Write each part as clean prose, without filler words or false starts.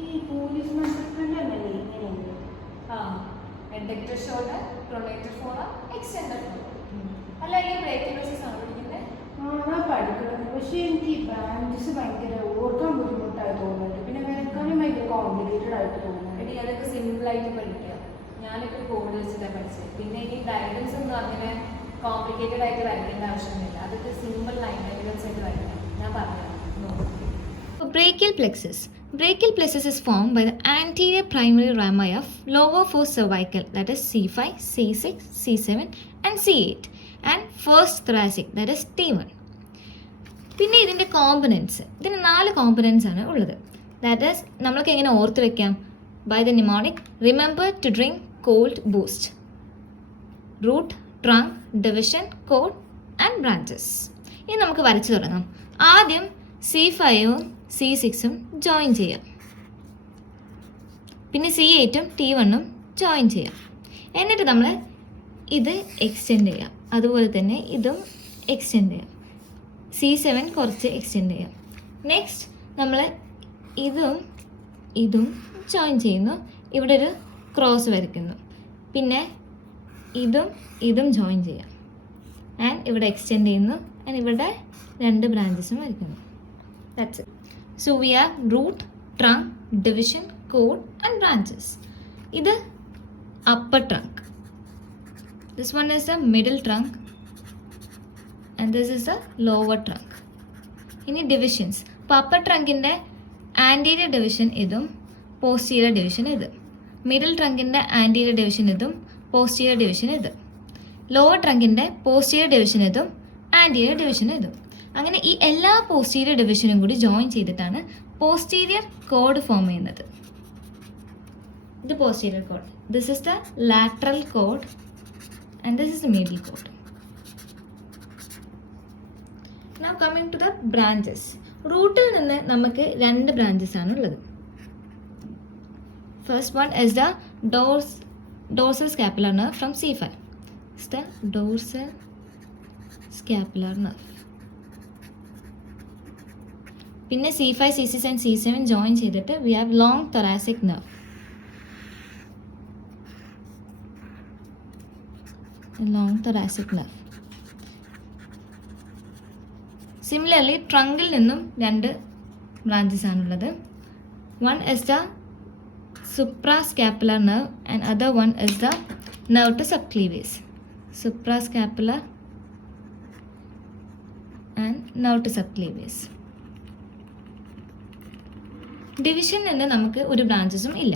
ഈ പോലീസ് മന്ത്രിക്കണ്ടല്ലേ ഇങ്ങനെയുണ്ട്. എൻഡക്റ്റർ ഷോട്ട്, പ്രൊണക്റ്റർ ഫോണ, എക്സ്റ്റൻഡർ ഫോൺ. അല്ല ഈ ബ്രേക്കിംഗ് പ്രോസസ് ആണ് പഠിക്കുന്നത്. ഞാൻ പഠിക്കണം, പക്ഷെ എനിക്ക് ഈ ബ്രാഞ്ചസ് ഭയങ്കര ഓർക്കാൻ ബുദ്ധിമുട്ടായി തോന്നുന്നുണ്ട്. പിന്നെ വേനൽക്കാലം ഭയങ്കര കോംപ്ലിക്കേറ്റഡ് ആയിട്ട് തോന്നുന്നു. എടി അതൊക്കെ സിമ്പിളായിട്ട് പഠിക്കുക. ഞാനൊക്കെ കോഡ് വെച്ചിട്ടാണ് പഠിച്ചത്. പിന്നെ ഈ ഡയഗ്രാംസ് ഒന്നും അങ്ങനെ കോംപ്ലിക്കേറ്റഡ് ആയിട്ട് വരയ്ക്കേണ്ട ആവശ്യമൊന്നുമില്ല. അതൊക്കെ സിമ്പിൾ ലൈൻ ഡയഗ്രാംസ് ആയിട്ട് വരയ്ക്കാം. ഞാൻ പറഞ്ഞു. Brachial plexus. Brachial plexus is formed by the anterior primary rami of lower fourth cervical, that is C5, C6, C7 and C8, and first thoracic, that is T1. പിന്നെ ഇതിൻ്റെ കോമ്പണൻസ്, ഇതിന് 4 കോമ്പണൻസ് ആണ് ഉള്ളത്. That is നമ്മൾക്ക് എങ്ങനെ ഓർത്ത് വെക്കാം? By the mnemonic remember to drink cold Boost. Root, trunk, division, code and branches. ഇനി നമുക്ക് വരച്ചു തുടങ്ങാം. ആദ്യം C5ഉം C6ഉം ജോയിൻ ചെയ്യാം. പിന്നെ C8ഉം T1ഉം ജോയിൻ ചെയ്യാം. എന്നിട്ട് നമ്മൾ ഇത് എക്സ്റ്റെൻഡ് ചെയ്യാം. അതുപോലെ തന്നെ ഇതും എക്സ്റ്റെൻഡ് ചെയ്യാം. C7 കുറച്ച് എക്സ്റ്റെൻഡ് ചെയ്യാം. നെക്സ്റ്റ് നമ്മൾ ഇതും ജോയിൻ ചെയ്യുന്നു. ഇവിടെ ഒരു ക്രോസ് വരയ്ക്കുന്നു. പിന്നെ ഇതും ജോയിൻ ചെയ്യാം. ആൻഡ് ഇവിടെ എക്സ്റ്റെൻഡ് ചെയ്യുന്നു. ആൻഡ് ഇവിടെ 2 ബ്രാഞ്ചസും വരയ്ക്കുന്നു. That's it. So we have root, trunk, division, core and branches. This is upper trunk. This one is the middle trunk and this is the lower trunk. Ini divisions. Upper trunk inde anterior division idum, posterior division idum. Middle trunk inde anterior division idum, posterior division idum. Lower trunk inde posterior division idum, anterior division idum. അങ്ങനെ ഈ എല്ലാ പോസ്റ്റീരിയർ ഡിവിഷനും കൂടി ജോയിൻ ചെയ്തിട്ടാണ് posterior code form ചെയ്യുന്നത്. ഇത് posterior cord. This is the lateral cord and this is the medial cord. Now coming to the branches. റൂട്ടിൽ നിന്ന് നമുക്ക് 2 ബ്രാഞ്ചസ് ആണ് ഉള്ളത്. First one is the dorsal scapular nerve from C5. It's the dorsal scapular nerve. പിന്നെ C5, C6 and C7 join ചെയ്തിട്ട് we have long thoracic nerve. Long thoracic nerve. Similarly ട്രങ്കിൽ നിന്നും 2 branches ആണുള്ളത്. One is the suprascapular nerve and other one is the nerve to subclavius. Suprascapular and nerve to subclavius. Division നിന്ന് നമുക്ക് ഒരു ബ്രാഞ്ചസും ഇല്ല.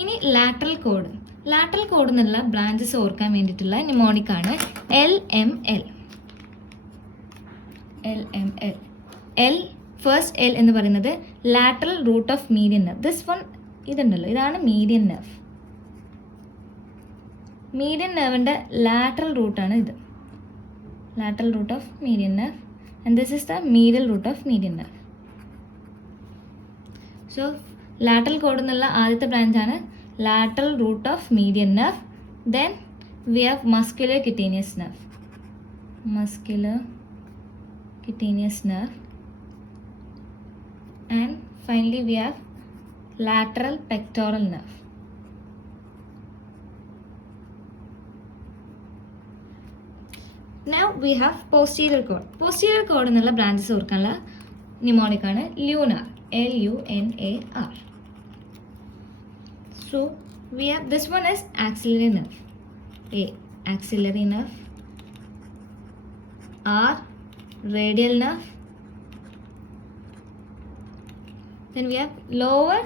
ഇനി ലാറ്ററൽ കോഡ്. ലാറ്ററൽ കോഡ് എന്നുള്ള ബ്രാഞ്ചസ് ഓർക്കാൻ വേണ്ടിയിട്ടുള്ള നിമോണിക് ആണ് LML. ഫസ്റ്റ് L എന്ന് പറയുന്നത് lateral root of median nerve. This one ഇതുണ്ടല്ലോ, ഇതാണ് മീഡിയൻ നെർവ്. മീഡിയൻ നെർവിൻ്റെ ലാറ്ററൽ റൂട്ടാണ് ഇത്. Lateral root of median nerve and this is the medial root of median nerve. So lateral cord എന്നുള്ള ആദ്യത്തെ ബ്രാഞ്ചാണ് lateral root of median nerve. Then we have muscular cutaneous nerve. Muscular cutaneous nerve and finally we have lateral pectoral nerve. Now we have posterior cord. Posterior cord എന്നുള്ള ബ്രാഞ്ചസ് ഓർക്കാനുള്ള നിമോണിക് ആണ് LUNAR. LUNAR. So we have this one is axillary nerve. Axillary nerve. R radial nerve. Then we have lower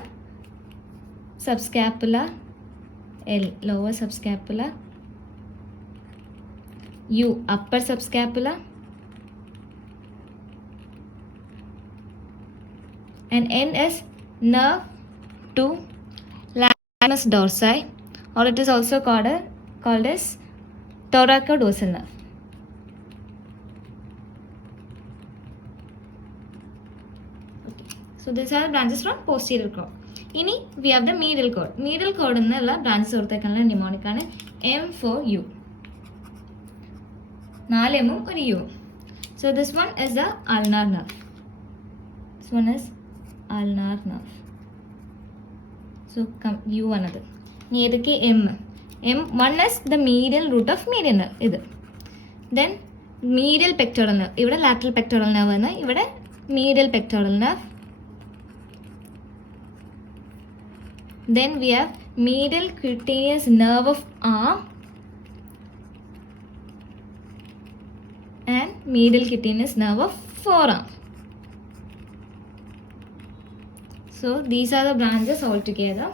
subscapular, L lower subscapular, U upper subscapular and N is nerve to latissimus dorsi, or it is also called as thoracodorsal nerve. So these are branches from posterior cord. ഇനി we have the medial cord. Medial cord എന്നുള്ള ബ്രാഞ്ചസ് ഓർത്തേക്കാനുള്ള നിമോണിക് ആണ് M for U. 4 Mഉം ഒരു U. So this one is the ulnar nerve. This one is ulnar nerve. So come you another. ഇനി ഏതൊക്കെ M. One is the medial root of median nerve. ഇത്. Then medial pectoral nerve. ഇവിടെ lateral pectoral nerve ആണ്. ഇവിടെ medial pectoral nerve. Then we have medial cutaneous nerve of arm and medial cutaneous nerve of forearm. So these are the branches altogether.